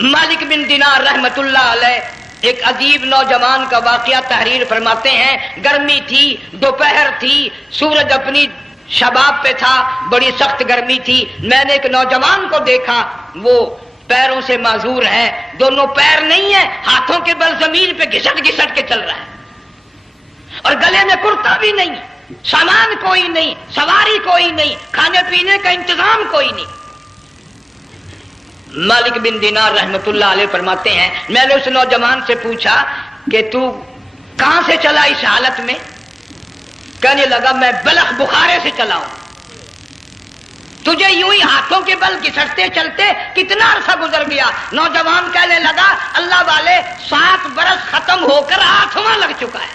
مالک بن دینار رحمت اللہ علیہ ایک عجیب نوجوان کا واقعہ تحریر فرماتے ہیں. گرمی تھی، دوپہر تھی، سورج اپنی شباب پہ تھا، بڑی سخت گرمی تھی. میں نے ایک نوجوان کو دیکھا، وہ پیروں سے معذور ہے، دونوں پیر نہیں ہیں، ہاتھوں کے بل زمین پہ گھسٹ گھسٹ کے چل رہا ہے، اور گلے میں کرتا بھی نہیں، سامان کوئی نہیں، سواری کوئی نہیں، کھانے پینے کا انتظام کوئی نہیں. مالک بن دینار رحمت اللہ علیہ فرماتے ہیں میں نے اس نوجوان سے پوچھا کہ تو کہاں سے چلا اس حالت میں؟ کہنے لگا میں بلخ بخارے سے چلا ہوں. تجھے یوں ہی ہاتھوں کے بل گھسٹتے چلتے کتنا عرصہ گزر گیا؟ نوجوان کہنے لگا اللہ والے 7 برس ختم ہو کر 8واں لگ چکا ہے.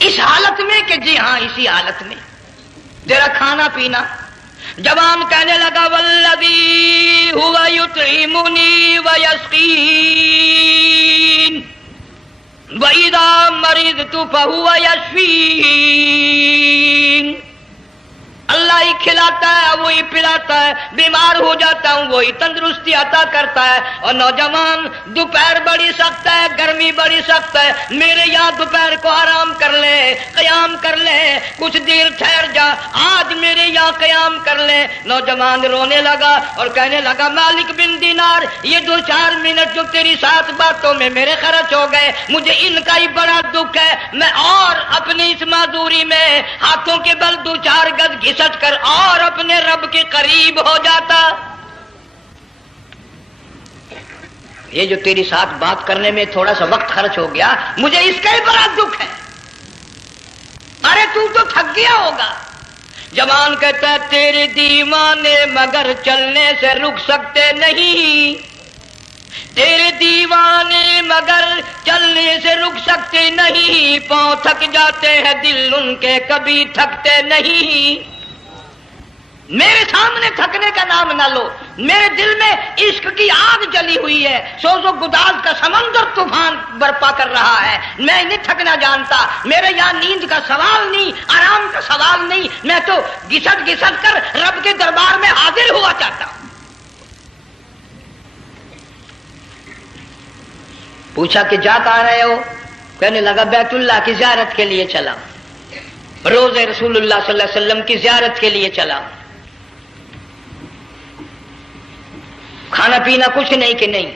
اس حالت میں کہ جی ہاں اسی حالت میں. تیرا کھانا پینا؟ جوان کہنے لگا والذی هو یطعمنی ویسقین وَإِذَا مَرِضْتُ فَهُوَ يَشْفِينِ. اللہ ہی کھلاتا ہے، وہی پلاتا ہے، بیمار ہو جاتا ہوں وہی تندرستی عطا کرتا ہے. اور نوجوان دوپہر بڑی سخت ہے، گرمی بڑی سخت ہے، میرے یہاں دوپہر کو آرام کر لے، قیام کر لے، کچھ دیر ٹھہر جا، آج میرے یہاں قیام کر لے. نوجوان رونے لگا اور کہنے لگا مالک بن دینار یہ 2-4 منٹ جو تیری ساتھ باتوں میں میرے خرچ ہو گئے، مجھے ان کا ہی بڑا دکھ ہے. میں اور اپنی اس معذوری میں ہاتھوں کے بل 2-4 گز گھسٹ کر اور اپنے رب کے قریب ہو جاتا. یہ جو تیری ساتھ بات کرنے میں تھوڑا سا وقت خرچ ہو گیا، مجھے اس کا ہی بڑا دکھ ہے. ارے تو تھک گیا ہوگا. جوان کہتا ہے تیرے دیوانے مگر چلنے سے رک سکتے نہیں، تیرے دیوانے مگر چلنے سے رک سکتے نہیں، پاؤں تھک جاتے ہیں دل ان کے کبھی تھکتے نہیں. میرے سامنے تھکنے کا نام نہ لو، میرے دل میں عشق کی آگ جلی ہوئی ہے، سوز و گداز کا سمندر طوفان برپا کر رہا ہے. میں نہیں تھکنا جانتا، میرے یہاں نیند کا سوال نہیں، آرام کا سوال نہیں، میں تو گھسٹ گھسٹ کر رب کے دربار میں حاضر ہوا چاہتا ہوں. پوچھا کہ جا کہاں رہے ہو؟ کہنے لگا بیت اللہ کی زیارت کے لیے چلا، روز رسول اللہ صلی اللہ علیہ وسلم کی زیارت کے لیے چلا. کھانا پینا کچھ نہیں کہ نہیں،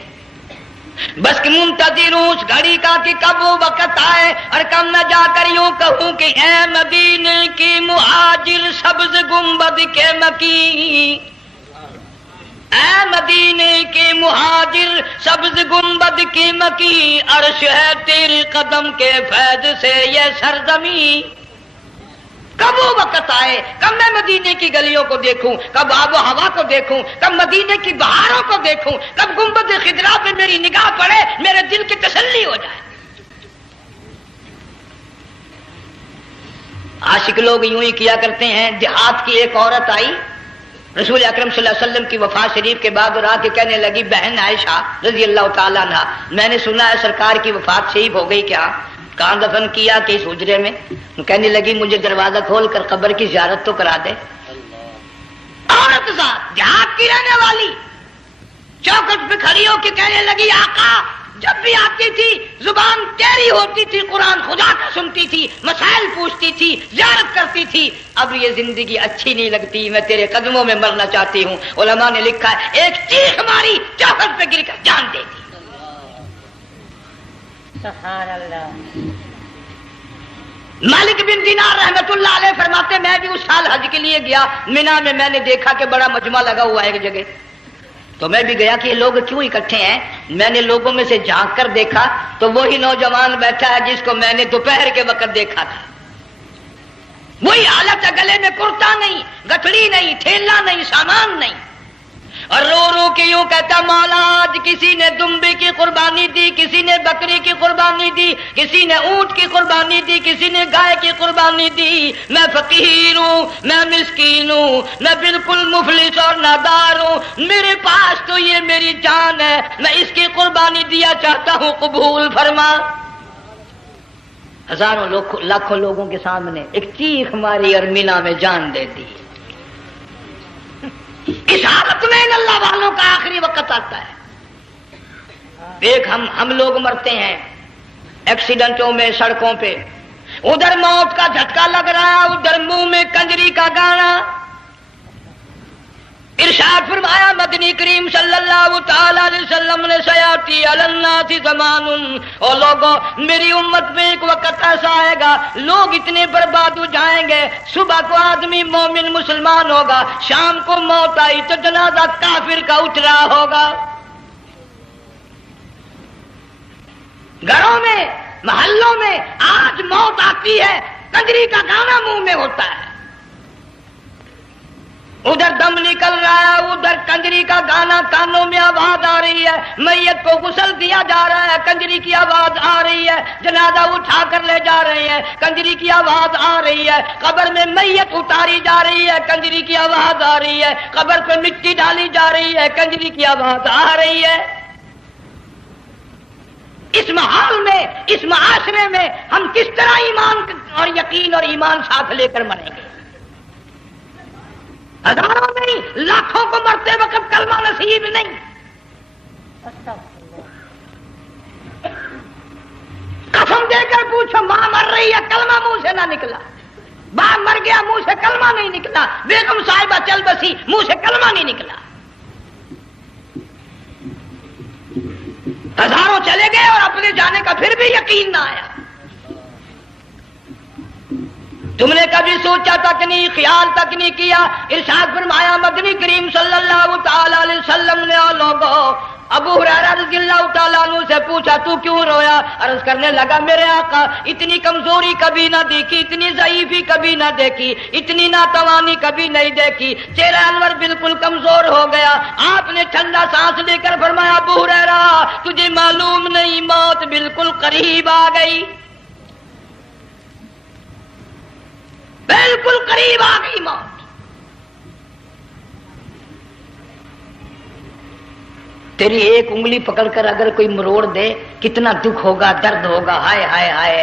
بس کہ منتظر ہوں اس گھڑی کا کہ کب وہ وقت آئے اور کم نہ جا کر یوں کہوں کہ اے مدینے کی مہاجر سبز گنبد کے مکی، اے مدینے کے مہاجر سبز گنبد کی مکی، عرش ہے تیرے قدم کے فیض سے یہ سرزمین. کب وہ وقت آئے، کب میں مدینے کی گلیوں کو دیکھوں، کب آب و ہوا کو دیکھوں، کب مدینے کی بہاروں کو دیکھوں، کب گنبد خضرا پہ میری نگاہ پڑے، میرے دل کی تسلی ہو جائے. عاشق لوگ یوں ہی کیا کرتے ہیں. دیہات کی ایک عورت آئی رسول اکرم صلی اللہ علیہ وسلم کی وفات شریف کے بعد اور آ کے کہنے لگی بہن عائشہ رضی اللہ تعالیٰ عنہا میں نے سنا ہے سرکار کی وفات شریف ہو گئی، کیا کہاں دفن کیا کہ اس حجرے میں؟ کہنے لگی مجھے دروازہ کھول کر قبر کی زیارت تو کرا دے. عورت ذات دیہات کی رہنے والی چوکھٹ پہ کھڑی ہو کے کہنے لگی آقا جب بھی آتی تھی زبان تیری ہوتی تھی، قرآن خدا کا سنتی تھی، مسائل پوچھتی تھی، زیارت کرتی تھی، اب یہ زندگی اچھی نہیں لگتی، میں تیرے قدموں میں مرنا چاہتی ہوں. علماء نے لکھا ہے ایک چیخ ماری چوکھٹ پہ گر کر جان دے دی. سبحان اللہ. مالک بن دینار رحمت اللہ علیہ فرماتے میں بھی اس سال حج کے لیے گیا، مینا میں میں نے دیکھا کہ بڑا مجمع لگا ہوا ہے ایک جگہ، تو میں بھی گیا کہ یہ لوگ کیوں اکٹھے ہیں. میں نے لوگوں میں سے جھانک کر دیکھا تو وہی نوجوان بیٹھا ہے جس کو میں نے دوپہر کے وقت دیکھا تھا. وہی حالت ہے، گلے میں کرتا نہیں، گٹھڑی نہیں، تھیلا نہیں، سامان نہیں، اور رو رو کے یوں کہتا مولا آج کسی نے دمبے کی قربانی دی، کسی نے بکری کی قربانی دی، کسی نے اونٹ کی قربانی دی، کسی نے گائے کی قربانی دی. میں فقیر ہوں، میں مسکین ہوں، میں بالکل مفلس اور نادار ہوں، میرے پاس تو یہ میری جان ہے، میں اس کی قربانی دیا چاہتا ہوں، قبول فرما. ہزاروں لاکھوں لوگوں کے سامنے ایک چیخ ماری اور مینا میں جان دے دی. اس اللہ والوں کا آخری وقت آتا ہے. ایک ہم لوگ مرتے ہیں ایکسیڈنٹوں میں، سڑکوں پہ، ادھر موت کا جھٹکا لگ رہا ہے، ادھر منہ میں کنجری کا گانا. ارشاد فرمایا مدنی کریم صلی اللہ تعالی علیہ وسلم نے سیاتی علی الناس زمان، اور لوگوں میری امت میں ایک وقت ایسا آئے گا لوگ اتنے برباد ہو جائیں گے، صبح کو آدمی مومن مسلمان ہوگا، شام کو موت آئی تو جنازہ کافر کا اٹھ رہا ہوگا. گھروں میں، محلوں میں آج موت آتی ہے، کنجری کا گانا منہ میں ہوتا ہے، ادھر دم نکل رہا ہے، ادھر کنجری کا گانا کانوں میں آواز آ رہی ہے، میت کو غسل دیا جا رہا ہے، کنجری کی آواز آ رہی ہے، جنازہ اٹھا کر لے جا رہے ہیں، کنجری کی آواز آ رہی ہے، قبر میں میت اتاری جا رہی ہے، کنجری کی آواز آ رہی ہے، قبر پہ مٹی ڈالی جا رہی ہے، کنجری کی آواز آ رہی ہے. اس ماحول میں، اس معاشرے میں ہم کس طرح ایمان اور یقین اور ایمان ساتھ لے کر مریں گے؟ ہزاروں نہیں، لاکھوں کو مرتے وقت کلمہ نصیب نہیں. قسم دے کر پوچھو، ماں مر رہی ہے کلمہ منہ سے نہ نکلا، باپ مر گیا منہ سے کلمہ نہیں نکلا، بیگم صاحبہ چل بسی منہ سے کلمہ نہیں نکلا. ہزاروں چلے گئے اور اپنے جانے کا پھر بھی یقین نہ آیا. تم نے کبھی سوچا تک نہیں، خیال تک نہیں کیا. ارشاد فرمایا مدنی کریم صلی اللہ تعالی علیہ وسلم نے لوگوں ابو ہریرہ رضی اللہ تعالیٰ عنہ سے پوچھا تو کیوں رویا؟ عرض کرنے لگا میرے آقا اتنی کمزوری کبھی نہ دیکھی، اتنی ضعیفی کبھی نہ دیکھی، اتنی ناتوانی کبھی نہیں دیکھی، چہرہ انور بالکل کمزور ہو گیا. آپ نے ٹھنڈا سانس لے کر فرمایا ابو ہریرہ تجھے معلوم نہیں موت بالکل قریب آ گئی، بالکل قریب آ گئی موت. تیری ایک انگلی پکڑ کر اگر کوئی مروڑ دے کتنا دکھ ہوگا، درد ہوگا. ہائے ہائے ہائے.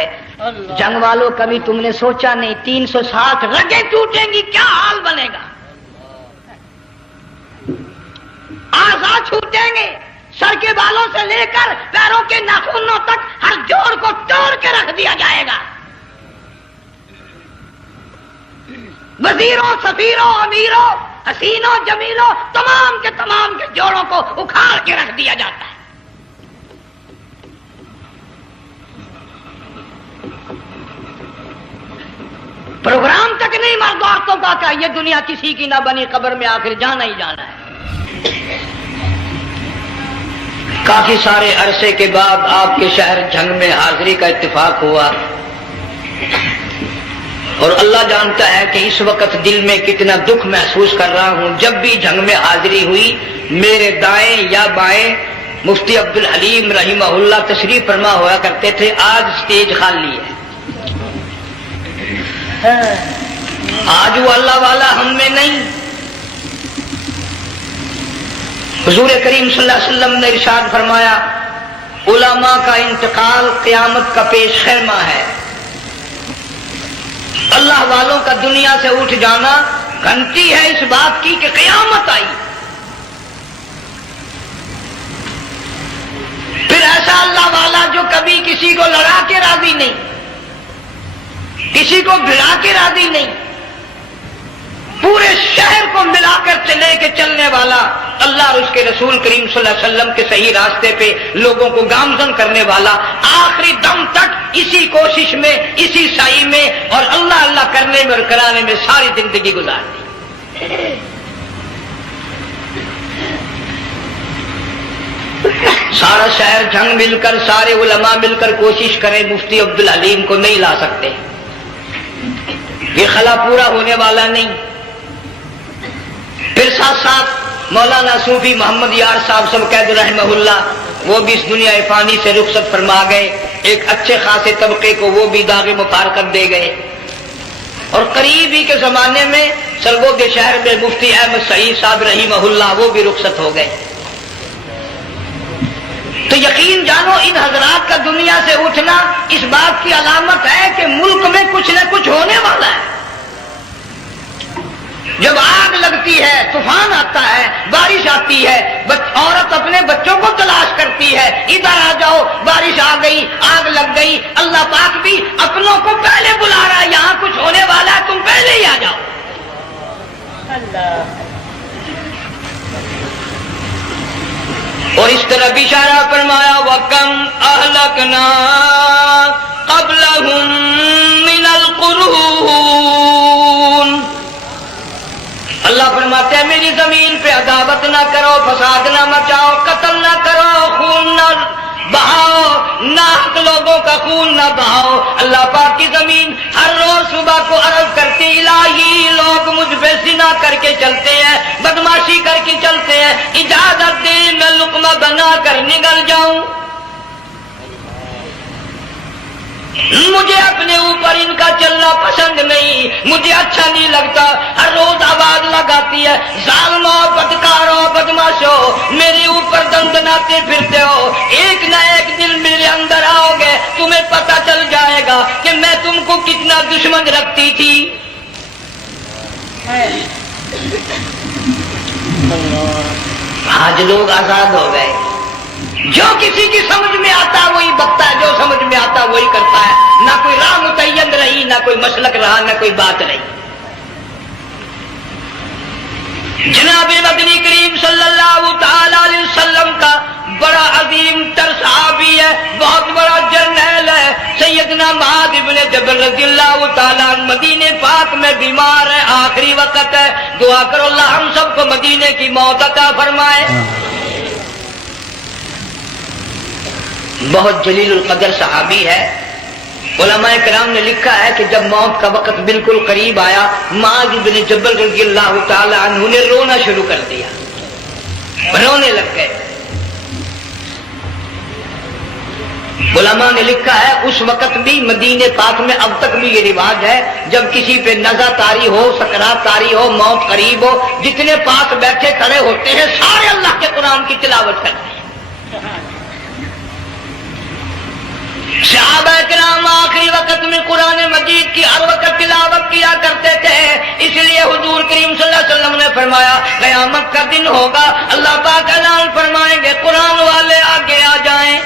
جنگ والوں کبھی تم نے سوچا نہیں 360 رگیں ٹوٹیں گی کیا حال بنے گا، اعضاء چھوٹیں گے، سر کے بالوں سے لے کر پیروں کے ناخنوں تک ہر جوڑ کو توڑ کے رکھ دیا جائے گا. وزیروں، سفیروں، امیروں، حسینوں، جمیلوں، تمام کے جوڑوں کو اکھاڑ کے رکھ دیا جاتا ہے. پروگرام تک نہیں مرد عورتوں کا کہ یہ دنیا کسی کی نہ بنی، قبر میں آخر جانا ہی جانا ہے. کافی سارے عرصے کے بعد آپ کے شہر جھنگ میں حاضری کا اتفاق ہوا، اور اللہ جانتا ہے کہ اس وقت دل میں کتنا دکھ محسوس کر رہا ہوں. جب بھی جنگ میں حاضری ہوئی میرے دائیں یا بائیں مفتی عبدالحلیم رحمہ اللہ تشریف فرما ہوا کرتے تھے. آج سٹیج خالی ہے، آج وہ اللہ والا ہم میں نہیں. حضور کریم صلی اللہ علیہ وسلم نے ارشاد فرمایا علماء کا انتقال قیامت کا پیش خیمہ ہے. اللہ والوں کا دنیا سے اٹھ جانا گھنٹی ہے اس بات کی کہ قیامت آئی. پھر ایسا اللہ والا جو کبھی کسی کو لڑا کے راضی نہیں، کسی کو بھڑا کے راضی نہیں، پورے شہر کو ملا کر لے کے چلنے والا اللہ اور اس کے رسول کریم صلی اللہ علیہ وسلم کے صحیح راستے پہ لوگوں کو گامزن کرنے والا، آخری دم تک اسی کوشش میں، اسی سعی میں اور اللہ اللہ کرنے میں اور کرانے میں ساری زندگی گزار دی. سارا شہر جنگ مل کر، سارے علماء مل کر کوشش کریں مفتی عبدالحلیم کو نہیں لا سکتے، یہ خلا پورا ہونے والا نہیں. پھر ساتھ ساتھ مولانا صوفی محمد یار صاحب سب قید رحمہ اللہ وہ بھی اس دنیا فانی سے رخصت فرما گئے. ایک اچھے خاصے طبقے کو وہ بھی داغ مفارقت دے گئے. اور قریب ہی کے زمانے میں سرگو کے شہر میں مفتی احمد سعید صاحب رحمہ اللہ وہ بھی رخصت ہو گئے. تو یقین جانو ان حضرات کا دنیا سے اٹھنا اس بات کی علامت ہے کہ ملک میں کچھ نہ کچھ ہونے والا ہے. جب آگ لگتی ہے، طوفان آتا ہے، بارش آتی ہے، عورت اپنے بچوں کو تلاش کرتی ہے، ادھر آ جاؤ، بارش آ گئی، آگ لگ گئی، اللہ پاک بھی اپنوں کو پہلے بلا رہا ہے، یہاں کچھ ہونے والا ہے، تم پہلے ہی آ جاؤ۔ اور اس طرح اشارہ فرمایا وَكَمْ أَهْلَكْنَا قَبْلَهُمْ مِنَ الْقُرُونِ۔ اللہ فرماتے ہیں میری زمین پہ عداوت نہ کرو، فساد نہ مچاؤ، قتل نہ کرو، خون نہ بہاؤ، ناحق لوگوں کا خون نہ بہاؤ۔ اللہ پاک کی زمین ہر روز صبح کو عرض کرتی الہی لوگ مجھ پہ زنا کر کے چلتے ہیں، بدماشی کر کے چلتے ہیں، اجازت دے میں لقمہ بنا کر نگل جاؤں۔ مجھے اپنے اوپر ان کا چلنا پسند نہیں، مجھے اچھا نہیں لگتا، ہر روز آواز لگاتی ہے ظالمو، بدکارو، بدماشو، میرے اوپر دندناتے پھرتے ہو، ایک نہ ایک دن میرے اندر آؤ گے، تمہیں پتہ چل جائے گا کہ میں تم کو کتنا دشمن رکھتی تھی۔ آج لوگ آزاد ہو گئے، جو کسی کی سمجھ میں آتا وہی بکتا ہے، جو سمجھ میں آتا وہی کرتا ہے، نہ کوئی راہ متعین رہی، نہ کوئی مسلک رہا، نہ کوئی بات رہی۔ جناب مدنی کریم صلی اللہ تعالی علیہ وسلم کا بڑا عظیم تر صحابی ہے، بہت بڑا جرنیل ہے، سیدنا معاذ ابن جبل رضی اللہ تعالیٰ عنہ مدینے پاک میں بیمار ہے، آخری وقت ہے، دعا کرو اللہ ہم سب کو مدینے کی موت عطا فرمائے۔ بہت جلیل القدر صحابی ہے، علماء کرام نے لکھا ہے کہ جب موت کا وقت بالکل قریب آیا، معاذ بن جبل رضی اللہ تعالی عنہ نے رونا شروع کر دیا، رونے لگ گئے۔ علماء نے لکھا ہے اس وقت بھی مدینے پاک میں اب تک بھی یہ رواج ہے، جب کسی پہ نزع طاری ہو، سکرات طاری ہو، موت قریب ہو، جتنے پاس بیٹھے کھڑے ہوتے ہیں سارے اللہ کے قرآن کی تلاوت کرتے ہیں۔ صحابہ کرام آخری وقت میں قرآن مجید کی ہر وقت تلاوت کیا کرتے تھے، اس لیے حضور کریم صلی اللہ علیہ وسلم نے فرمایا قیامت کا دن ہوگا، اللہ پاک اعلان فرمائیں گے قرآن والے آگے آ جائیں۔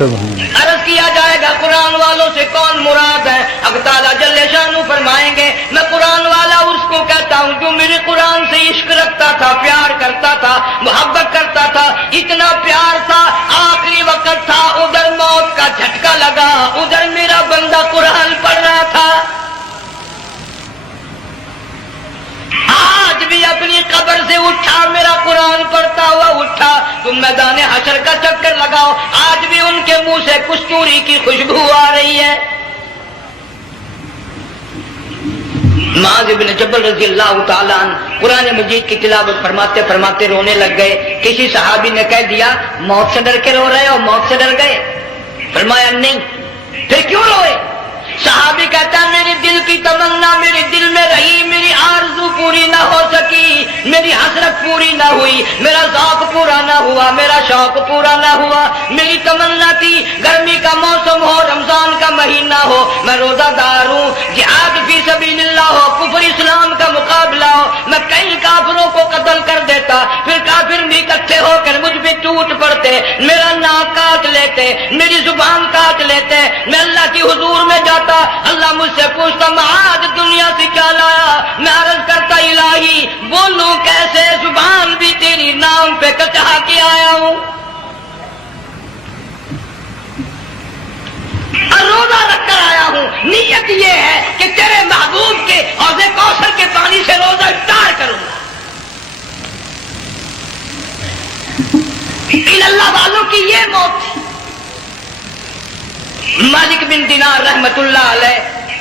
عرض کیا جائے گا قرآن والوں سے کون مراد ہے؟ اب تعالیٰ جل شانہ فرمائیں گے میں قرآن والا اس کو کہتا ہوں جو میرے قرآن سے عشق رکھتا تھا، پیار کرتا تھا، محبت کرتا تھا، اتنا پیار تھا آخری وقت تھا، ادھر موت کا جھٹکا لگا، ادھر میرا بندہ قرآن پڑھ رہا تھا، آج بھی اپنی قبر سے اٹھا، میرا قرآن پڑھتا ہوا اٹھا، تم میدان حشر کا چکر لگاؤ، آج بھی ان کے منہ سے کستوری کی خوشبو آ رہی ہے۔ معاذ بن جبل رضی اللہ تعالیٰ عنہ قرآن مجید کی تلاوت فرماتے فرماتے رونے لگ گئے۔ کسی صحابی نے کہہ دیا موت سے ڈر کے رو رہے ہو، موت سے ڈر گئے؟ فرمایا نہیں۔ پھر کیوں روئے؟ صحابی کہتا ہے میرے دل کی تمنا میرے دل میں رہی، میری آرزو پوری نہ ہو سکی، میری حسرت پوری نہ ہوئی، میرا ذوق پورا نہ ہوا، میرا شوق پورا نہ ہوا، میری تمنا تھی گرمی کا موسم ہو، رمضان کا مہینہ ہو، میں روزہ دار ہوں، جہاد فی سبیل اللہ ہو، کفر اسلام کا مقابلہ ہو، میں کئی کافروں کو قتل کر دیتا، پھر کافر بھی اکٹھے ہو کر مجھ پہ ٹوٹ پڑتے، میرا ناک کاٹ لیتے، میری زبان کاٹ لیتے، میں اللہ کی حضور میں جاتا، اللہ مجھ سے پوچھتا معاذ دنیا سے کیا لایا؟ میں عرض کرتا الہی بولوں کیسے، زبان بھی تیری نام پہ کچا کے آیا ہوں، روزہ رکھ کر آیا ہوں، نیت یہ ہے کہ تیرے محبوب کے حوض کوثر کے پانی سے روزہ افطار کروں گا۔ ان اللہ والوں کی یہ موت تھی۔ مالک بن دینار رحمت اللہ علیہ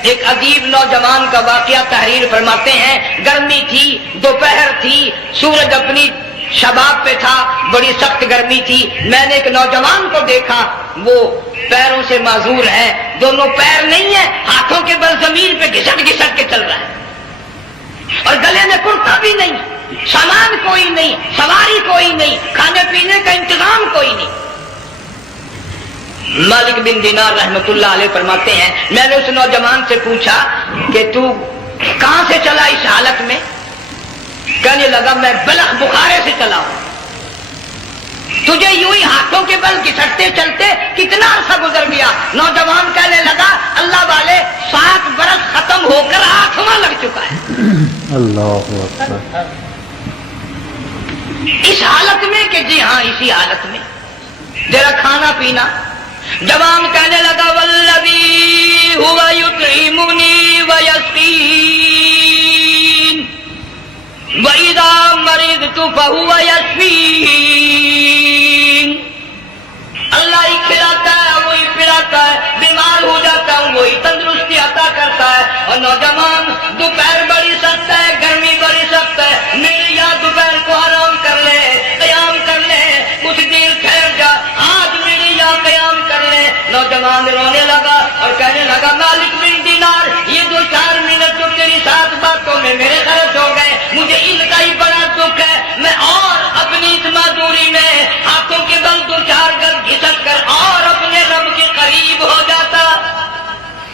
ایک عجیب نوجوان کا واقعہ تحریر فرماتے ہیں، گرمی تھی، دوپہر تھی، سورج اپنی شباب پہ تھا، بڑی سخت گرمی تھی، میں نے ایک نوجوان کو دیکھا، وہ پیروں سے معذور ہے، دونوں پیر نہیں ہیں، ہاتھوں کے بل زمین پہ گھسٹ گھسٹ کے چل رہا ہے، اور گلے میں کرتا بھی نہیں، سامان کوئی نہیں، سواری کوئی نہیں، کھانے پینے کا انتظام کوئی نہیں۔ مالک بن دینار رحمت اللہ علیہ فرماتے ہیں میں نے اس نوجوان سے پوچھا کہ تو کہاں سے چلا اس حالت میں؟ کہنے لگا میں بلخ بخارے سے چلا ہوں. تجھے یوں ہی ہاتھوں کے بل گھسٹتے چلتے کتنا عرصہ گزر گیا؟ نوجوان کہنے لگا اللہ والے 7 برس ختم ہو کر 8واں لگ چکا ہے. اللہ اکبر. اس حالت میں کہ جی ہاں اسی حالت میں تیرا کھانا پینا. جوان کہنے لگا والذی ہوا یطعمنی ویسقین وَإِذَا مَرِضْتُ فَهُوَ يَشْفِينِ. اللہ ہی کھلاتا ہے, وہی پلاتا ہے, بیمار ہو جاتا ہوں وہی تندرستی عطا کرتا ہے. اور نوجوان دوپہر بڑی سخت ہے, گرمی بڑی سخت ہے, میرے یہاں دوپہر کو آرام کر لے, قیام کر لے, کچھ دیر ٹھہر جا, آج میرے یہاں قیام کر لے. نوجوان رونے لگا اور کہنے لگا مالک بن دینار, یہ 2-4 منٹ جو تیری 7 باتوں میں میرے خرچ ہو گئے, مجھے ان کا ہی بڑا دکھ ہے. میں اور اپنی اس معذوری میں ہاتھوں کے بل 2-4 گز گھسٹ کر اور اپنے رب کے قریب ہو جاتا.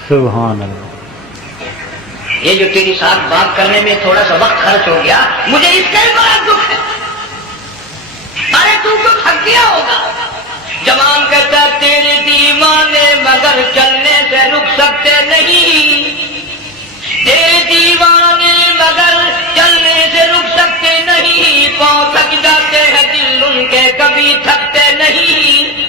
سبحان اللہ. یہ جو تیری ساتھ بات کرنے میں تھوڑا سا وقت خرچ ہو گیا, مجھے اس کا ہی بڑا دکھ ہے. ارے تو تھک گیا ہوگا. جوان کہتا تیرے دیوانے مگر چلنے سے رک سکتے نہیں, تیرے دیوانے مگر چلنے سے رک سکتے نہیں, پاؤں تھک جاتے ہیں دل ان کے کبھی تھکتے نہیں.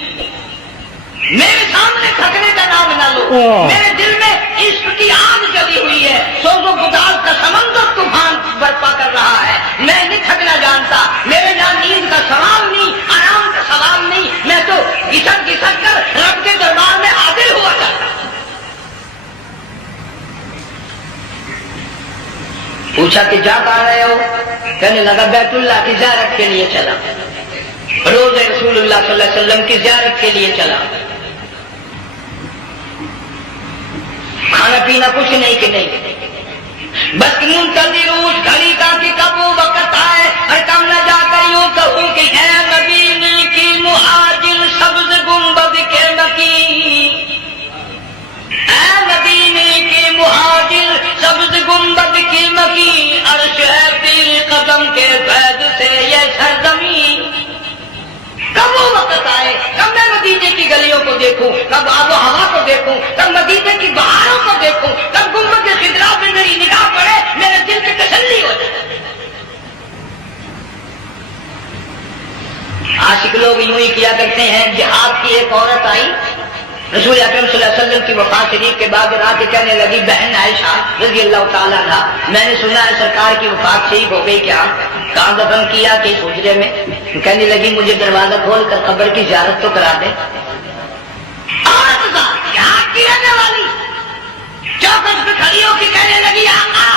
میرے سامنے تھکنے کا نام نہ لو, میرے دل میں عشق کی آگ جلی ہوئی ہے, سوز و گداز کا سمندر طوفان برپا کر رہا ہے. میں نہیں تھکنا جانتا, میرے یہاں نیند کا سوال نہیں, آرام کا سوال نہیں, میں تو گھسٹ گھسٹ کر رب کے دربار میں حاضر ہوا کرتا. پوچھا کہ جا کہاں رہے ہو؟ کہنے لگا بیت اللہ کی زیارت کے لیے چلا, روز رسول اللہ صلی اللہ علیہ وسلم کی زیارت کے لیے چلا. کھانا پینا کچھ نہیں کہ نہیں, بس منتظر اس گھڑی کا کہ کب وہ وقت آئے اور کم نہ جا کر یوں کہوں کہ اے مدینے کی مہاجر سبز گنبد کے مکین, اے مدینے کے مہاجر سبز گنبد کی مکین, عرش ہے تیرے قدم کے فیض سے یہ سرزمین. کب وہ وقت آئے, کب میں مدینے کی گلیوں کو دیکھوں, کب آب و ہوا کو دیکھوں, کب مدینے کی بہاروں کو دیکھوں, کب گنبد خضرا پہ میری نگاہ پڑے, میرے دل کی تسلی ہو جائے. عاشق لوگ یوں ہی کیا کرتے ہیں. جہاد کی ایک عورت آئی رسول اکرم صلی اللہ علیہ وسلم کی وفات شریف کے بعد رات کے کہنے لگی بہن عائشہ رضی اللہ تعالیٰ عنہا, میں نے سنا ہے سرکار کی وفات شریف ہو گئی, کیا کہاں دفن کیا کہ اس حجرے میں؟ کہنے لگی مجھے دروازہ کھول کر قبر کی زیارت تو کرا دے. کی رہنے والی چوکس پہ کھڑی ہو کے کہنے لگی آقا,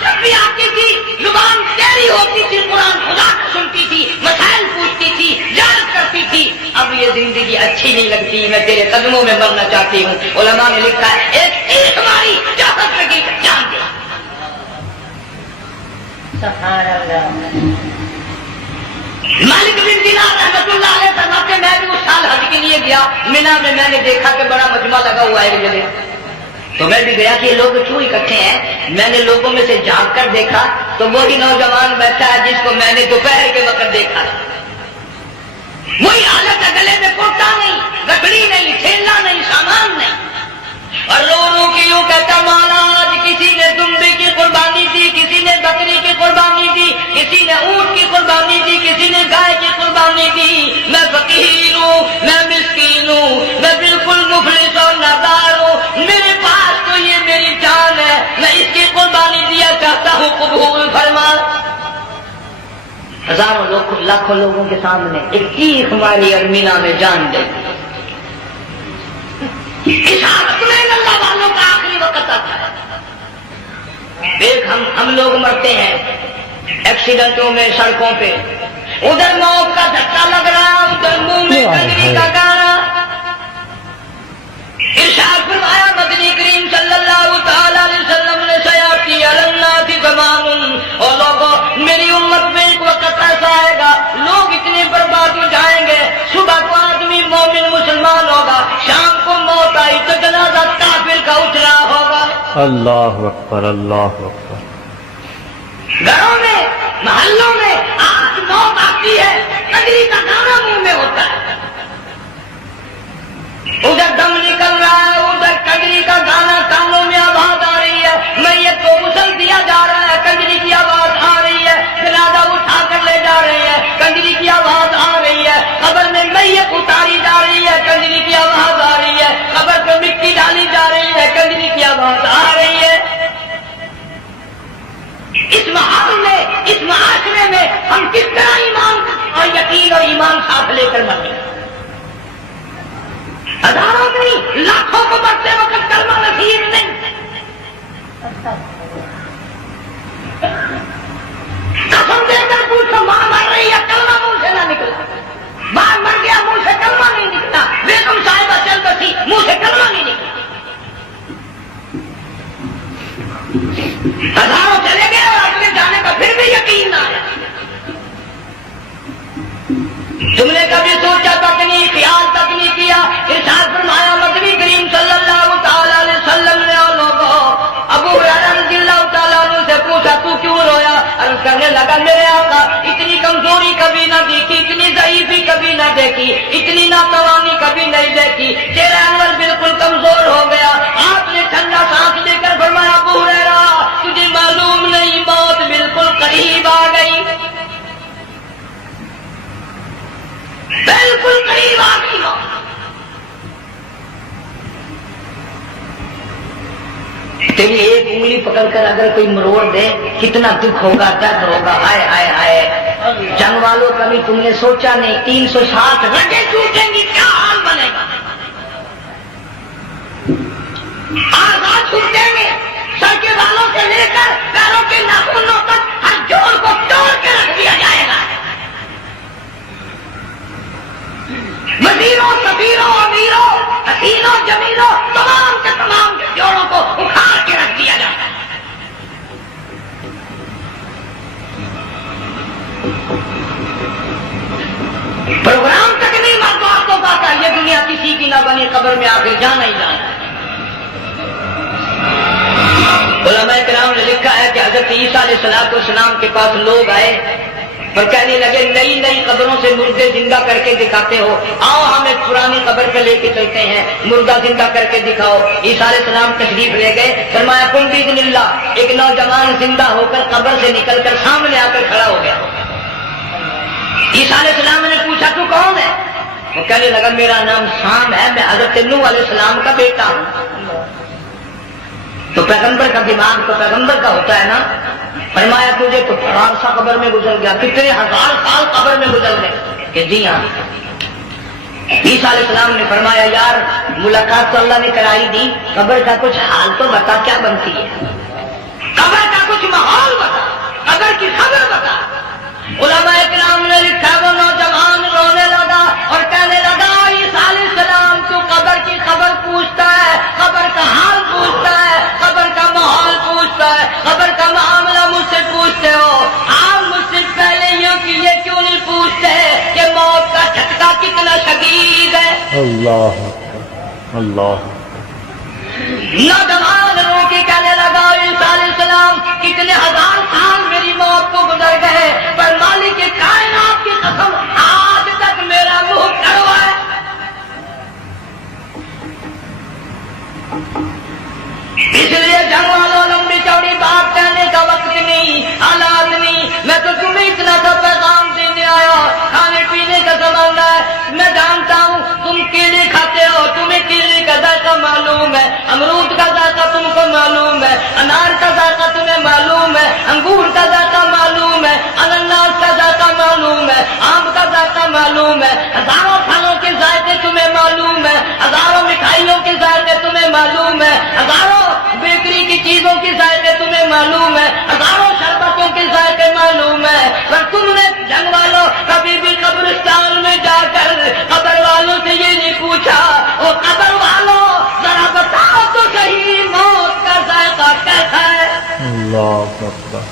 جب بھی آتی تھی زبان تیری ہوتی تھی, قرآن خدا کا سنتی تھی, مسائل پوچھتی تھی, زیارت کرتی تھی. اب یہ زندگی اچھی نہیں لگتی, میں تیرے قدموں میں مرنا چاہتی ہوں. علماء نے لکھا ہے ایک تیر ماری چوکس پہ کی جان دیا. مالک بن دینار رحمۃ اللہ علیہ فرماتے میں بھی اس سال حج کے لیے گیا, مینا میں نے دیکھا کہ بڑا مجمع لگا ہوا ہے ایک جگہ, تو میں بھی گیا کہ یہ لوگ کیوں اکٹھے ہیں. میں نے لوگوں میں سے جھانک کر دیکھا تو وہی نوجوان بیٹھا ہے جس کو میں نے دوپہر کے وقت دیکھا. وہی حالت ہے, گلے میں کوٹا نہیں, گٹڑی نہیں, تھیلا نہیں, سامان نہیں, اور رو رو کے یوں کہتا مولا آج کسی نے دمبے کی قربانی دی, کسی نے بکری کی قربانی دی, کسی نے اونٹ کی قربانی دی, کسی نے گائے کی قربانی دی. میں فقیر ہوں, میں مسکین ہوں, میں بالکل مفلس اور نادار ہوں, میرے پاس تو یہ میری جان ہے, میں اس کی قربانی دیا چاہتا ہوں, قبول فرما. ہزاروں لاکھوں لوگوں کے سامنے ایک چیخ ماری اور مینا میں جان دے. اس حالت میں اللہ والوں کا آخری وقت آتا ہے. دیکھ ہم لوگ مرتے ہیں ایکسیڈنٹوں میں, سڑکوں پہ, ادھر موت کا دھکا لگ رہا, ادھر منہ میں کنجری کا گانا. ارشاد فرمایا مدنی کریم صلی اللہ تعالی علیہ وسلم نے سیاتی الناس زمان, اور لوگوں میری امت میں ایک وقت ایسا آئے گا لوگ اتنے برباد ہو جائیں گے, صبح کو آدمی مومن مسلمان ہوگا, شام کو موت آئی تو جنازہ کافر کا اٹھ رہا ہوگا. اللہ اکبر اللہ اکبر. گھروں میں محلوں میں آج موت آتی ہے، کجری کا گانا منہ میں ہوتا ہے، ادھر دم نکل رہا ہے، ادھر کجری کا گانا کانوں میں آواز آ رہی ہے، میت کو غسل دیا جا رہا ہے، کجری کی آواز آ رہی ہے، جنازہ اٹھا کر لے جا رہے ہیں، کجری کی آواز آ رہی ہے، قبر میں میت اتاری جا رہی ہے، کجری کی آواز آ رہی ہے، قبر پہ مٹی ڈالی جا رہی ہے، کجری کی آواز آ رہی ہے. اس ماحول میں، اس معاشرے میں ہم کس طرح ایمان اور یقین اور ایمان ساتھ لے کر مریں؟ ہزاروں نہیں، لاکھوں کو مرتے وقت کلمہ نصیب نہیں. قسم دے کر پوچھو، ماں مر رہی ہے، کلمہ منہ سے نہ نکلا، باپ مر گیا منہ سے کلمہ نہیں نکلا، بیگم صاحبہ چل بسی منہ سے کلمہ نہیں نکلا. ہزاروں چلے گئے اور اپنے جانے کا پھر بھی یقین نہ آیا. تم نے کبھی سوچا تک نہیں، خیال تک نہیں کیا. ارشاد فرمایا مدنی کریم صلی اللہ تعالی علیہ وسلم نے لوگوں ابو ہریرہ رضی اللہ تعالیٰ عنہ سے پوچھا تو کیوں رویا؟ عرض کرنے لگا میرے آقا اتنی کمزوری کبھی نہ دیکھی، اتنی ضعیفی کبھی نہ دیکھی، اتنی ناتوانی کبھی نہیں دیکھی، چہرہ انور بالکل کمزور ہو گیا. آپ نے ٹھنڈا سانس لے کر فرمایا ابو ہریرہ تجھے معلوم نہیں موت بالکل قریب آ گئی، بالکل قریب آ گئی موت. تیری ایک انگلی پکڑ کر اگر کوئی مروڑ دے کتنا دکھ ہوگا، درد ہوگا، ہائے ہائے ہائے. جنگ والوں کبھی تم نے سوچا نہیں 360 رگیں ٹوٹیں گی کیا حال بنے گا، آزاد چھوٹیں گے، سر کے بالوں سے لے کر پیروں کے ناخنوں تک ہر جوڑ کو توڑ کے رکھ دیا جائے گا. وزیروں، سفیروں، امیروں، حسینوں، جمیلوں، تمام کے تمام جوڑوں کو اکھاڑ کے رکھ دیا جاتا ہے. پروگرام تک نہیں مردوں کو پاتا، یہ دنیا کسی کی نہ بنی، قبر میں آخر جانا ہی جانا ہے. علماء کرام نے لکھا ہے کہ حضرت عیسیٰ علیہ السلام کے پاس لوگ آئے اور کہنے لگے نئی نئی قبروں سے مردے زندہ کر کے دکھاتے ہو، آؤ ہم ایک پرانی قبر پہ لے کے چلتے ہیں، مردہ زندہ کر کے دکھاؤ. عیسیٰ علیہ السلام تشریف لے گئے، فرمایا قم بإذن اللہ. ایک نوجوان زندہ ہو کر قبر سے نکل کر سامنے آ کر کھڑا ہو گیا. عیسیٰ علیہ السلام نے پوچھا تو کون ہے؟ وہ کہنے لگا میرا نام سام ہے، میں حضرت نوح علیہ السلام کا بیٹا ہوں. تو پیغمبر کا دماغ تو پیغمبر کا ہوتا ہے نا. فرمایا تجھے تو بڑا سا قبر میں گزر گیا، کتنے ہزار سال قبر میں گزر گئے؟ کہ جی ہاں. عیسیٰ علیہ السلام نے فرمایا یار ملاقات تو اللہ نے کرائی دی، قبر کا کچھ حال تو بتا کیا بنتی ہے، قبر کا کچھ ماحول بتا، قبر کی خبر بتا. علماء کرام نے لکھا وہ نوجوان رونے لگا اور کہنے لگا عیسیٰ علیہ السلام تو قبر کی خبر پوچھتا ہے، قبر کا حال پوچھتا ہے، قبر کا ماحول پوچھتا ہے، قبر کا معاملہ مجھ سے پوچھتے ہو، آپ مجھ سے پہلے یہ کیوں نہیں پوچھتے کہ موت کا جھٹکا کتنا شدید ہے؟ اللہ اللہ. نوجوان رو کے کہنے لگا عیسیٰ علیہ السلام کتنے ہزار سال میری موت کو گزر گئے، پر مالک کائنات کی قسم آج تک میرا منہ کڑوا ہے. اس لیے جنگ والوں لمبی چوڑی بات کہنے کا وقت نہیں، حالات نہیں. میں تو تمہیں اتنا سا پیغام دینے آیا، کھانے پینے کا زمانہ ہے. میں جانتا ہوں تم کیلے کھاتے ہو، تمہیں کیلے کا ذائقہ معلوم ہے، امرود کا ذائقہ تم کو معلوم ہے، انار کا ذائقہ تمہیں معلوم ہے، انگور کا ذائقہ معلوم ہے، انناس کا ذائقہ معلوم ہے، آم کا ذائقہ معلوم ہے، ہزاروں پھلوں کے ذائقے تمہیں معلوم ہے، ہزاروں مٹھائیوں کے ذائقے تمہیں معلوم ہے، ہزاروں بیکری کی چیزوں کے ذائقے تمہیں معلوم ہے، ہزاروں شربتوں کے ذائقے معلوم ہے. پر تم نے جنگ والوں کبھی بھی قبرستان میں جا کر قبر والوں سے یہ نہیں پوچھا او قبر والوں ذرا بتاؤ تو صحیح موت کا ذائقہ کیسا ہے؟ اللہ اکبر.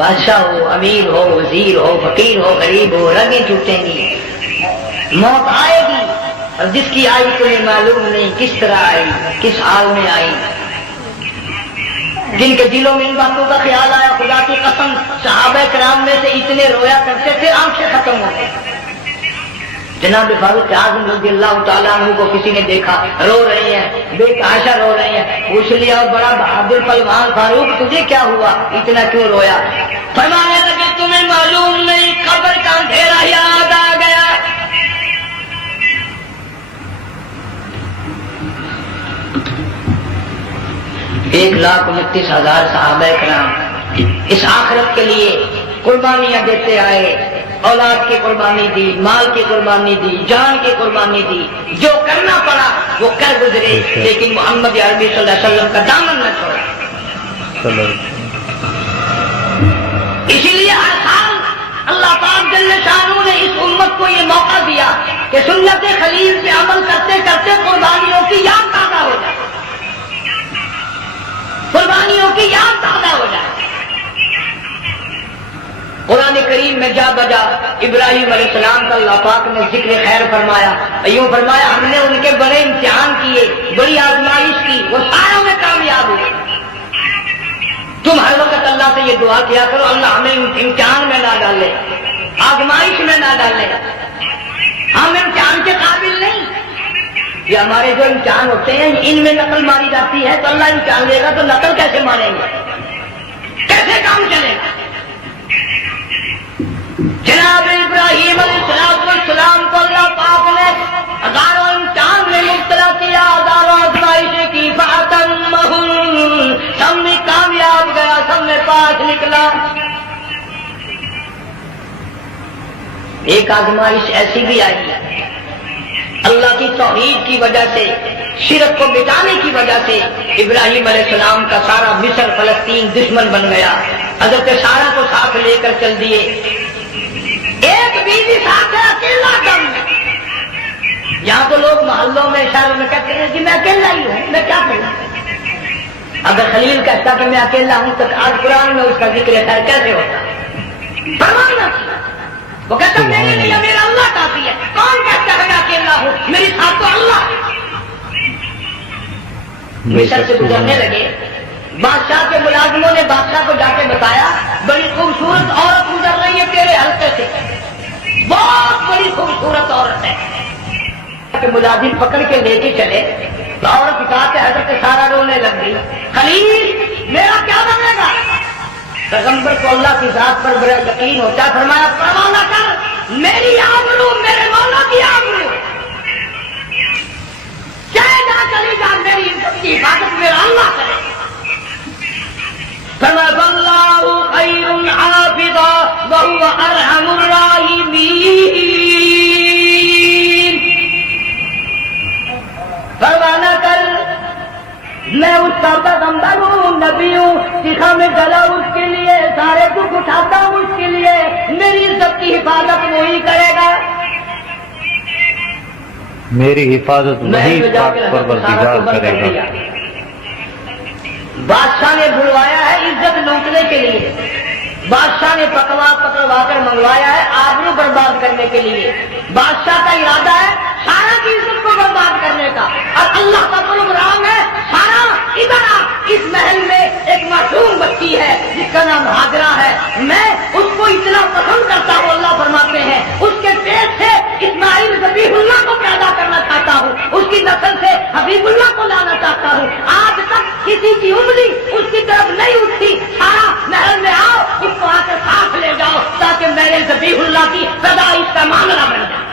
بادشاہ ہو، امیر ہو، وزیر ہو، فقیر ہو، غریب ہو، رگیں ٹوٹیں گی، موت آئے گی، اور جس کی آئی تمہیں معلوم نہیں کس طرح آئی، کس حال میں آئی۔ جن کے دلوں میں ان باتوں کا خیال آیا، خدا کی قسم صحابہ کرام میں سے اتنے رویا کرتے تھے آنکھیں ختم ہو گئی۔ جناب فاروق اعظم رضی اللہ تعالیٰ عنہ کو کسی نے دیکھا رو رہے ہیں، بے تحاشا رو رہے ہیں، پوچھ لیا بڑا بہادر پہلوان فاروق تجھے کیا ہوا، اتنا کیوں رویا؟ فرمانے لگے تمہیں معلوم نہیں قبر کا اندھیرا یاد آ گیا۔ 1,29,000 صحابہ کرام اس آخرت کے لیے قربانیاں دیتے آئے، اولاد کی قربانی دی، مال کی قربانی دی، جان کی قربانی دی، جو کرنا پڑا وہ کر گزرے، لیکن محمد عربی صلی اللہ علیہ وسلم کا دامن نہ چھوڑا۔ اسی لیے ہر سال اللہ پاک جل شانہ نے اس امت کو یہ موقع دیا کہ سنت خلیل پہ عمل کرتے کرتے قربانیوں کی یاد تازہ ہو جائے، قربانیوں کی یاد تازہ ہو جائے۔ قرآن کریم میں جا بجا ابراہیم علیہ السلام کا اللہ پاک نے ذکر خیر فرمایا، یوں فرمایا ہم نے ان کے بڑے امتحان کیے، بڑی آزمائش کی، وہ ساروں میں کامیاب ہوئے۔ تم ہر وقت اللہ سے یہ دعا کیا کرو اللہ ہمیں امتحان میں نہ ڈالے، آزمائش میں نہ ڈالے، ہم امتحان کے قابل نہیں۔ یہ ہمارے جو امتحان ہوتے ہیں ان میں نقل ماری جاتی ہے، تو اللہ امتحان لے گا تو نقل کیسے ماریں گے، کیسے کام چلے گا؟ جناب ابراہیم علیہ السلام کو اللہ پاک نے ہزاروں امتحان میں مبتلا کیا، ہزاروں آزمائشیں کی، فَأَتَمَّهُمْ، سب میں کامیاب گیا، سب میں پاس نکلا۔ ایک آزمائش ایسی بھی آئی اللہ کی توحید کی وجہ سے، شرک کو مٹانے کی وجہ سے ابراہیم علیہ السلام کا سارا مصر فلسطین دشمن بن گیا، حضرت سارہ کو ساتھ لے کر چل دیے، ایک بیوی ساتھ ہے، اکیلا دم ہے۔ یہاں تو لوگ محلوں میں شہروں میں کہتے ہیں کہ میں اکیلا ہی ہوں، میں کیا کروں؟ اگر خلیل کہتا کہ میں اکیلا ہوں تو آج قرآن میں اس کا ذکر خیر کیسے ہوتا؟ فرمانا وہ کہتا میرے لیے میرا اللہ کافی ہے، کون کہتا ہے میں اکیلا ہوں، میری ساتھ تو اللہ ہے۔ مصر سے گزرنے لگے، بادشاہ کے ملازموں نے بادشاہ کو جا کے بتایا بڑی خوبصورت عورت گزر رہی ہے تیرے حلقے سے، بہت بڑی خوبصورت عورت ہے۔ کہ ملازم پکڑ کے لے کے چلے تو عورت اٹھا کے حضرت سارہ رونے لگ گئی، خلیل میرا کیا بنے گا؟ پیغمبر کو اللہ کی ذات پر بڑا یقین ہوتا ہے، فرمایا پرواہ نہ کر، میری آبرو میرے مولا کی آبرو، چاہے جا چلی جا، میری عزت کی حفاظت میرا اللہ کرے۔ فرمایا واللہ خیر حافظا وہو ارحم الراحمین، پرواہ نہ کر، میں اس کا پیغمبر ہوں، نبی ہوں، سکھا میں گلا اس کے لیے، سارے دکھ اٹھاتا ہوں اس کے لیے، میری عزت کی حفاظت وہی کرے گا، میری حفاظت وہی پاک پروردگار کرے گا۔ بادشاہ نے بلوایا ہے عزت لوٹنے کے لیے، بادشاہ نے پکڑوا کر منگوایا ہے آبرو برباد کرنے کے لیے، بادشاہ کا ارادہ ہے سارا کی عزت کو برباد کرنے کا، اور اللہ کا پروگرام ہے سارا ادھر آ، اس محل میں ایک معصوم بچی ہے جس کا نام ہاجرہ ہے، میں اس کو اتنا پسند کرتا ہوں، اللہ فرماتے ہیں اس کے پیٹ سے اسماعیل ذبیح اللہ کو پیدا کرنا چاہتا ہوں، اس کی نسل سے حبیب اللہ کو لانا چاہتا ہوں، آج تک کسی کی انگلی اس کی طرف نہیں اٹھتی، سارا محل میں آؤ، اس کو آ کر ساتھ لے جاؤ تاکہ میرے ذبیح اللہ کی پیدائش کا معاملہ بن جائے۔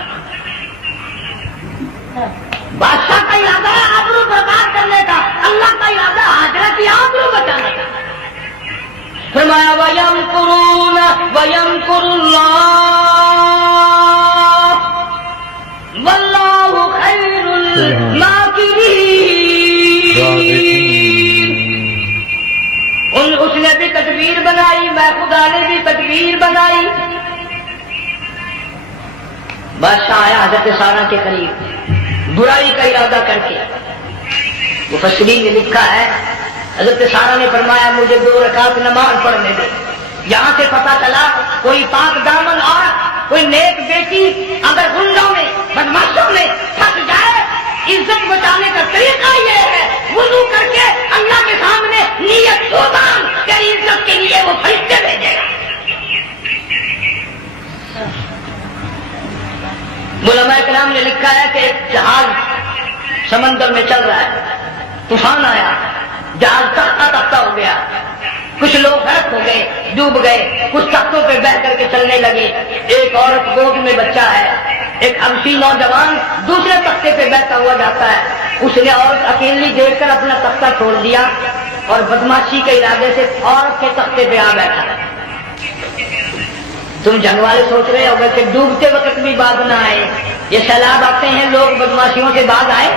بادشاہ کا ارادہ ہے آبرو برباد کرنے کا، اللہ کا ارادہ ہاجرہ کی آبرو بچانے کا۔ فرمایا وَيَمْكُرُونَ وَيَمْكُرُ اللَّهُ وَاللَّهُ خَيْرُ الْمَاكِرِينَ۔ اس نے بھی تدبیر بنائی، میں خدا نے بھی تدبیر بنائی۔ بادشاہ آیا حضرت سارہ کے قریب برائی کا ارادہ کر کے، مفسرین نے لکھا ہے حضرت سارہ نے فرمایا مجھے 2 رکعت نماز پڑھنے دے، یہاں سے پتہ چلا کوئی پاک دامن عورت، کوئی نیک بیٹی اگر گنڈوں میں بدماشوں میں پھنس جائے، عزت بچانے کا طریقہ یہ ہے وضو کر کے اللہ کے سامنے نیت سوزان تیری عزت کے لیے وہ فرشتے بھیجے گا۔ علماء کرام نے لکھا ہے کہ ایک جہاز سمندر میں چل رہا ہے، طوفان آیا، جہاز تختہ تختہ ہو گیا، کچھ لوگ غرق ہو گئے، ڈوب گئے، کچھ تختوں پہ بہ کر کے چلنے لگے۔ ایک عورت گود میں بچہ ہے، ایک حبشی نوجوان دوسرے تختے پہ بیٹھا ہوا جاتا ہے، اس نے عورت اکیلی دیکھ کر اپنا تختہ چھوڑ دیا اور بدماشی کے ارادے سے عورت کے تختے پہ آ بیٹھا۔ تم جنگ والے سوچ رہے ہوگے کہ ڈوبتے وقت بھی باز نہ آئے، یہ سیلاب آتے ہیں لوگ بدماشیوں سے باز آئے؟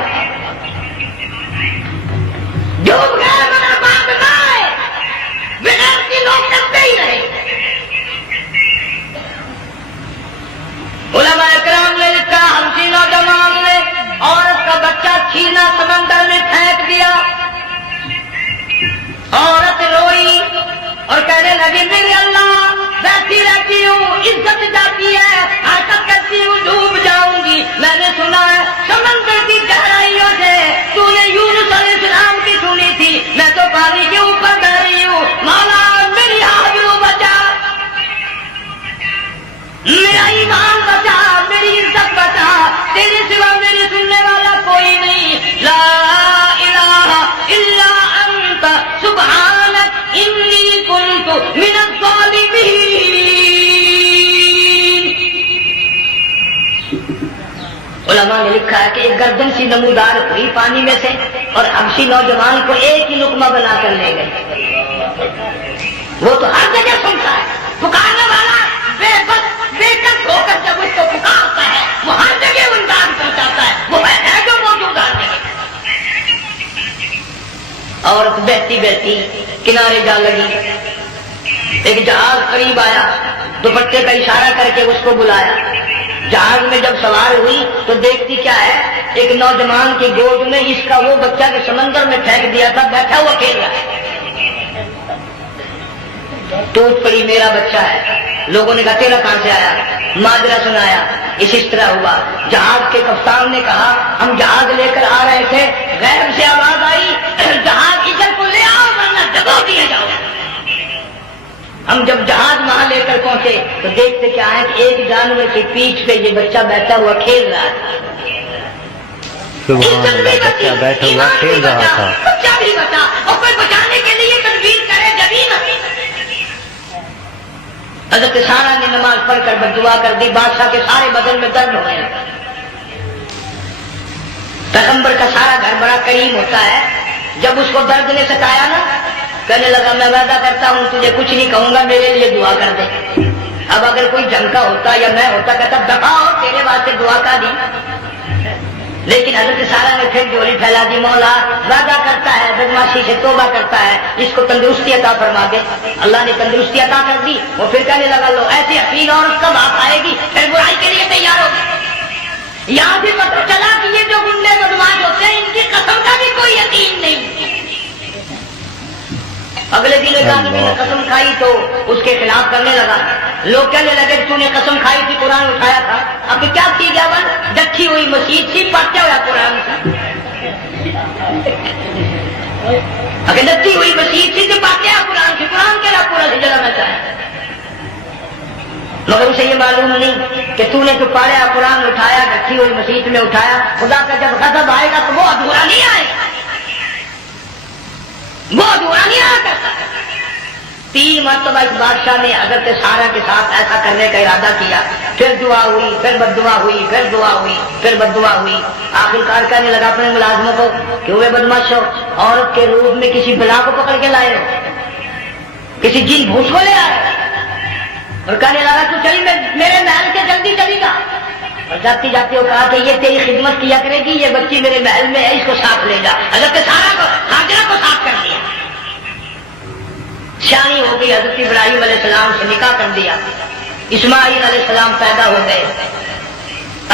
ڈوب گئے مگر باز نہ آئے، بغیر کی لوگ کرتے ہی رہے۔ علماء کرام نے لکھا حبشی نوجوان نے عورت کا بچہ چھینا سمندر میں پھینک دیا، عورت روئی اور کہنے لگی میرے اللہ بیٹھی رہتی ہوں، عزت جاتی ہے، حرکت کرتی ہوں، ڈوب جاؤں گی۔ میں نے سنا ہے سمندر کی گہرائیوں سے تو نے یونس علیہ السلام کی سنی تھی، میں تو پانی کے اوپر بہ رہی ہوں، مولا میری آبرو بچا، میرا ایمان بچا، میری عزت بچا، تیرے سوا میرے سننے والا کوئی نہیں، لا الہ الا انت سبحانک انی کنت من الظالمین۔ علماء نے لکھا ہے کہ ایک گردن سی نمودار ہوئی پانی میں سے اور حبشی نوجوان کو ایک ہی لقمہ بنا کر لے گئے۔ وہ تو ہر جگہ سنتا ہے، پکارنے والا بے بس بے کس ہو کر جب اس کو پکارتا ہے وہ ہر جگہ امداد پہنچاتا ہے، وہ ہے جو موجود ہر جگہ۔ عورت بہتی بہتی کنارے جا لگی، ایک جہاز قریب آیا، دوپٹے کا اشارہ کر کے اس کو بلایا۔ جہاز میں جب سوار ہوئی تو دیکھتی کیا ہے، ایک نوجوان کی گود میں اس کا وہ بچہ کہ سمندر میں پھینک دیا تھا بیٹھا ہوا کھیل رہا ہے۔ ٹوٹ پڑی میرا بچہ ہے۔ لوگوں نے کہا تیرا کہاں سے آیا؟ ماجرا سنایا، اس طرح ہوا۔ جہاز کے کپتان نے کہا ہم جہاز لے کر آ رہے تھے، غیب سے آواز آئی جہاز ادھر کو لے آؤ ورنہ دبا دیا جاؤ۔ ہم جب جہاز وہاں لے کر پہنچے تو دیکھتے کیا ہے کہ ایک جانور کی پیٹھ پہ یہ بچہ بیٹھا ہوا کھیل رہا تھا۔ سبحان اللہ، بچہ بیٹھا ہوا کھیل رہا تھا۔ بچہ بھی بچا اور کوئی بچانے کے لیے تدبیر کرے جبھی نہ۔ حضرت سارہ نے نماز پڑھ کر بددعا کر دی، بادشاہ کے سارے بدن میں درد ہو گیا۔ پیغمبر کا سارا گھر بڑا کریم ہوتا ہے، جب اس کو درد نے ستایا نا کہنے لگا میں وعدہ کرتا ہوں تجھے کچھ نہیں کہوں گا، میرے لیے دعا کر دے۔ اب اگر کوئی جنگ کا ہوتا یا میں ہوتا کہتا دفاع ہو تیرے واسطے دعا کا دی، لیکن حضرت سارہ نے پھر جولی پھیلا دی، مولا وعدہ کرتا ہے بدماشی سے توبہ کرتا ہے، اس کو تندرستی عطا فرما دے۔ اللہ نے تندرستی عطا کر دی۔ وہ پھر کہنے لگا لو ایسی حسین عورت کب آپ آئے گی، پھر برائی کے لیے تیار ہوگی۔ یہاں بھی پتہ چلا کہ یہ جو گنڈے بدماش ہوتے ہیں ان کی قسم کا بھی کوئی یقین نہیں۔ اگلے دن ایک آدمی نے قسم کھائی تو اس کے خلاف کرنے لگا۔ لوگ کہنے لگے تو نے قسم کھائی تھی، قرآن اٹھایا تھا، اب کیا کی گیا بن ڈٹھی ہوئی مسجد تھی، پڑھتے ہوا قرآن تھا۔ اگر ڈٹھی ہوئی مسجد تھی تو پڑھتے ہوا قرآن تھی، قرآن کے رب پورا سے جلانا چاہے، مگر اسے یہ معلوم نہیں کہ تو نے جو پڑھا قرآن اٹھایا ڈٹھی ہوئی مسجد میں اٹھایا، خدا کا جب غضب آئے گا تو وہ ادھورا نہیں آئے گا، وہ ادھورا نہیں آ کرتا۔ 3 مرتبہ اس بادشاہ نے حضرت سارہ کے ساتھ ایسا کرنے کا ارادہ کیا، پھر دعا ہوئی، پھر بد دعا ہوئی، پھر دعا ہوئی، پھر بد دعا ہوئی۔ آخر کار کہنے لگا اپنے ملازموں کو کہ ہوئے بدماش ہو، عورت کے روپ میں کسی بلا کو پکڑ کے لائے ہو، کسی جن بھوت کو لے آئے، اور کہنے لگا تو چلی میرے محل سے جلدی چلی گا، اور جاتی جاتی وہ کہا کہ یہ تیری خدمت کیا کرے گی، یہ بچی میرے محل میں ہے، اس کو ساتھ لے جا۔ حضرت سارہ کو ہاجرہ کو ساتھ کر دیا، شانی ہو گئی، حضرت ابراہیم علیہ السلام سے نکاح کر دیا، اسماعیل علیہ السلام پیدا ہو گئے۔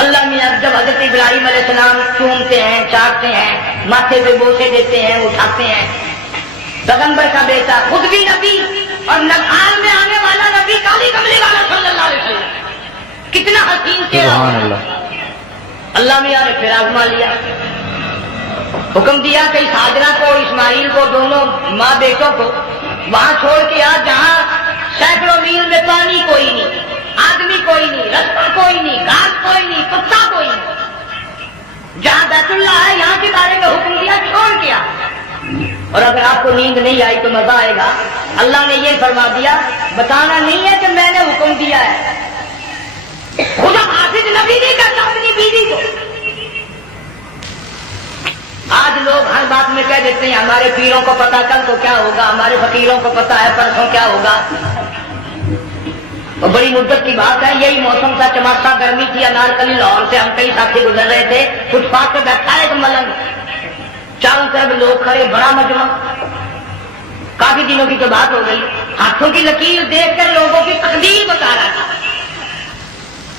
اللہ میاں جب حضرت ابراہیم علیہ السلام چومتے ہیں، چاٹتے ہیں، ماتھے پہ بوسے دیتے ہیں، اٹھاتے ہیں، پیغمبر کا بیٹا خود بھی نبی اور نبھان میں آنے والا کالی کملی والا صلی اللہ علیہ وسلم کتنا حسین چہرہ. سبحان اللہ. اللہ میاں نے پھر آزما لیا. حکم دیا کہ اس حاجرہ کو اسماعیل کو دونوں ماں بیٹوں کو وہاں چھوڑ کے آ جہاں سینکڑوں میل میں پانی کوئی نہیں, آدمی کوئی نہیں, رستہ کوئی نہیں, گھاس کوئی نہیں, کتا کوئی نہیں. جہاں بیت اللہ ہے یہاں کے بارے میں حکم دیا چھوڑ کیا. اور اگر آپ کو نیند نہیں آئی تو مزہ آئے گا. اللہ نے یہ فرما دیا بتانا نہیں ہے کہ میں نے حکم دیا ہے. خدا حافظ نبی نہیں کرتا اپنی بیوی کو. آج لوگ ہر بات میں کہہ دیتے ہیں ہمارے پیروں کو پتا کل تو کیا ہوگا, ہمارے فقیروں کو پتا ہے پرسوں کیا ہوگا. اور بڑی مدت کی بات ہے, یہی موسم تھا, چماسا گرمی تھی, انارکلی لاہور سے ہم کئی ساتھی گزر رہے تھے. فٹ پاتھ پہ بیٹھا ایک ملنگ, چاروں طرف لوگ کھڑے, بڑا مجمع. کافی دنوں کی تو بات ہو گئی. ہاتھوں کی لکیر دیکھ کر لوگوں کی تقدیر بتا رہا تھا.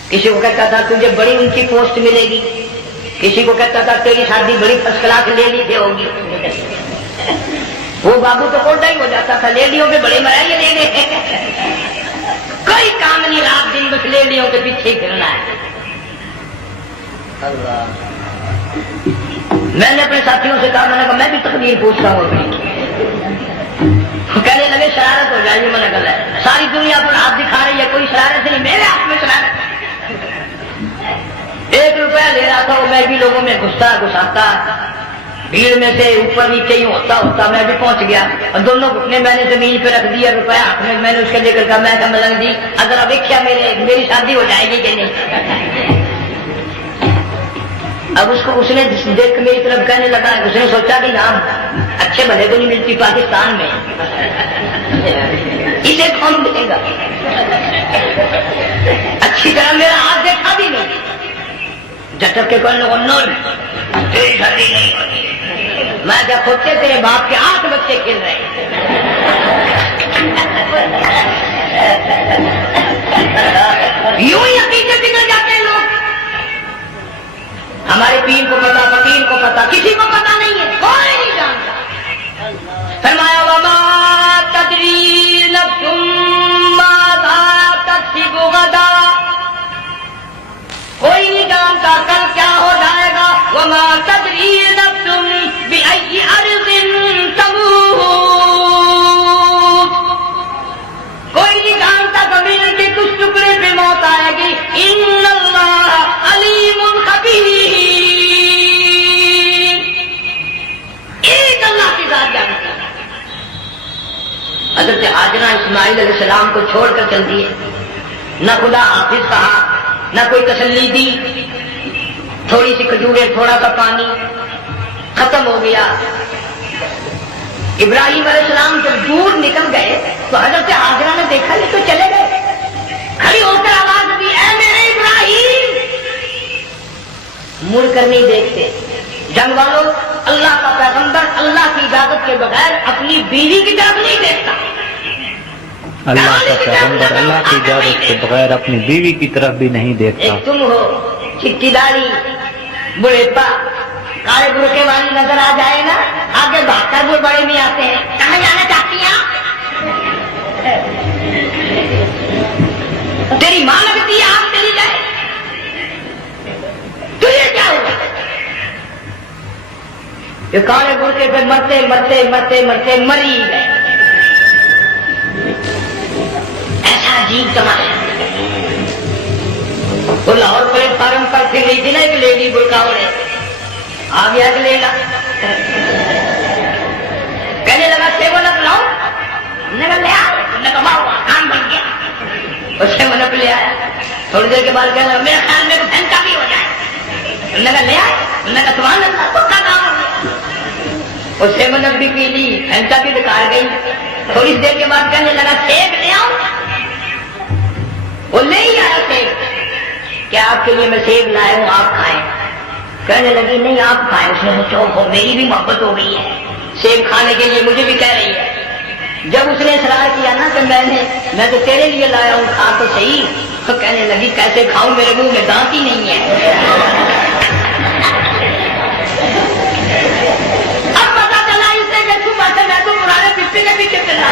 کسی کو کہتا تھا تجھے بڑی اونچی پوسٹ ملے گی, کسی کو کہتا تھا تیری شادی بڑی فرسٹ کلاس لیڈی سے ہوگی. وہ بابو تو کوٹا ہی ہو جاتا تھا, لیڈیوں کے بڑے مرائے لینے کوئی کام نہیں, رات دن بس لیڈیوں کے پیچھے پھرنا ہے. میں نے اپنے ساتھیوں سے کہا, میں نے کہا میں بھی تقدیر پوچھتا ہوں اپنی. کہنے لگے شرارت ہو جائے گی. میں نے کہا ساری دنیا پر ہاتھ دکھا رہی ہے, کوئی شرارت نہیں, میرے ہاتھ میں شرارت. 1 روپیہ لے رہا تھا, وہ میں بھی لوگوں میں گھساتا بھیڑ میں سے اوپر نیچے ہی ہوتا میں بھی پہنچ گیا. اور دونوں گھٹنے میں نے زمین پہ رکھ دیا, روپیہ ہاتھ میں. میں نے اس کے لے کر کہا میں ملنگ جی اگر اب کیا میری شادی ہو جائے گی کہ نہیں. اب اس نے دیکھ کے میری طرف کہنے لگا, اس نے سوچا کہ نام اچھے بھلے کو نہیں ملتی پاکستان میں, اسے کون دے گا. اچھی طرح میرا ہاتھ دیکھا بھی نہیں, جٹک کے کہنے لگا نو تیری شادی نہیں ہوتی. میں کیا کھوتے تیرے باپ کے 8 بچے کھیل رہے ہیں. یوں ہی عقیدے بگڑ جاتے ہیں لوگ. ہمارے پیر کو پتا, فقیر کو پتا, کسی کو پتا نہیں ہے, کوئی نہیں جانتا. فرمایا وما تدری نفس ماذا تکسب غدا, کوئی نہیں جانتا کل کیا ہو جائے گا. وما تدری نفس بأي أرض تموت, کوئی نہیں جانتا زمین کے کس ٹکڑے پہ موت آئے گی. ان اللہ علیم خبیر, ایک اللہ کی ذات جانتا ہے. حضرت حاجرہ اسماعیل علیہ السلام کو چھوڑ کر چل دیے. نہ خدا حافظ کہا, نہ کوئی تسلی دی. تھوڑی سی کھجوریں, تھوڑا سا پانی, ختم ہو گیا. ابراہیم علیہ السلام جب دور نکل گئے تو حضرت حاجرہ نے دیکھا یہ تو چلے گئے. کھڑی ہو کر آواز دی, اے میرے ابراہیم. مڑ کر نہیں دیکھتے. جنگ والوں, اللہ کا پیغمبر اللہ کی اجازت کے بغیر اپنی بیوی کی طرف نہیں دیکھتا. اللہ کا پیغمبر اللہ کی اجازت کے بغیر اپنی بیوی کی طرف بھی نہیں دیکھتا. ایک تم ہو چٹی داڑھی, بڑے پا, کالے برقے والی نظر آ جائے نا, آگے بھاگ کر وہ بڑے میں آتے ہیں. کہاں جانا چاہتی ہیں آپ؟ تیری ماں لگتی ہے آپ تیری جائے, تجھے کیا ہوا؟ یہ کالے برقے پہ مرتے مرتے مرتے مرتے مری گئے. ایسا عجیب تماشا. وہ لاہور پلیٹ فارم پر پھر رہی تھی نا ایک لیڈی برقع اوڑے, آ گیا کہ لے گا. کہنے لگا سیون اپ لاؤ, نے کہا لے آ, نے کہا کام بن گیا. اور سیون اپ لے آیا. تھوڑی دیر کے بعد کہنے لگا میرے خیال میں گھنٹہ بھی ہو جائے. نے کہا لے آئے, نے کہا سبحان اللہ پکا کام ہو گیا. اور سیون اپ بھی پی لی, گھنٹہ بھی بکار گئی. تھوڑی دیر کے بعد کہنے لگا سیب لے آؤ. وہ لے ہی آیا سیب. کیا آپ کے لیے میں سیب لایا ہوں, آپ کھائیں. کہنے لگی نہیں آپ کھائیں. اس نے چوک ہو, میری بھی محبت ہو گئی ہے, سیب کھانے کے لیے مجھے بھی کہہ رہی ہے. جب اس نے اصرار کیا نا کہ میں تو تیرے لیے لایا ہوں, کھا تو صحیح. تو کہنے لگی کیسے کھاؤں, میرے منہ میں دانت ہی نہیں ہے. اب پتا چلا اس سے کہ چھپا سے میں تو پرانے پپی کے پیچھے چلا.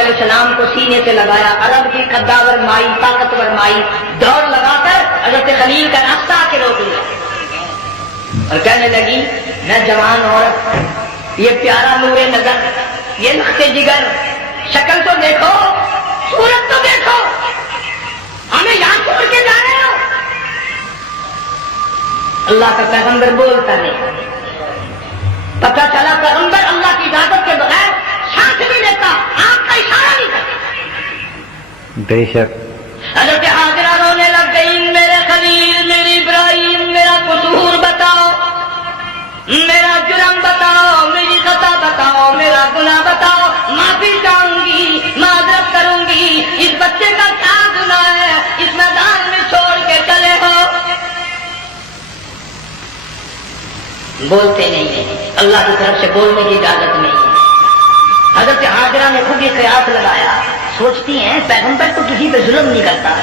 علیہ السلام کو سینے سے لگایا. عرب کی قداور مائی, طاقتور مائی دوڑ لگا کر حضرت خلیل کا راستہ آ کے روک لیا اور کہنے لگی میں جوان عورت, یہ پیارا نور نظر, یہ نقطے جگر, شکل تو دیکھو, صورت تو دیکھو, ہمیں یہاں چھوڑ کے جا رہے ہو. اللہ کا پیغمبر بولتا نہیں. پتہ چلا پیغمبر اللہ کی اجازت کے بغیر سانس نہیں لیتا, آپ کا اشارہ نہیں کرتا. بے شک. حضرت حاضرہ رونے لگ گئی, میرے خلیل, میری ابراہیم, میرا قصور بتاؤ, میرا جرم بتاؤ, میری خطا بتاؤ, میرا گناہ بتاؤ, معافی چاہوں گی, معذرت کروں گی. اس بچے کا کیا گناہ ہے, اس میدان میں چھوڑ کے چلے ہو. بولتے نہیں ہیں, اللہ کی طرف سے بولنے کی اجازت نہیں ہے. حضرت حاجرہ نے خود یہ قیاس لگایا, سوچتی ہیں پیغمبر تو کسی پہ ظلم نہیں کرتا,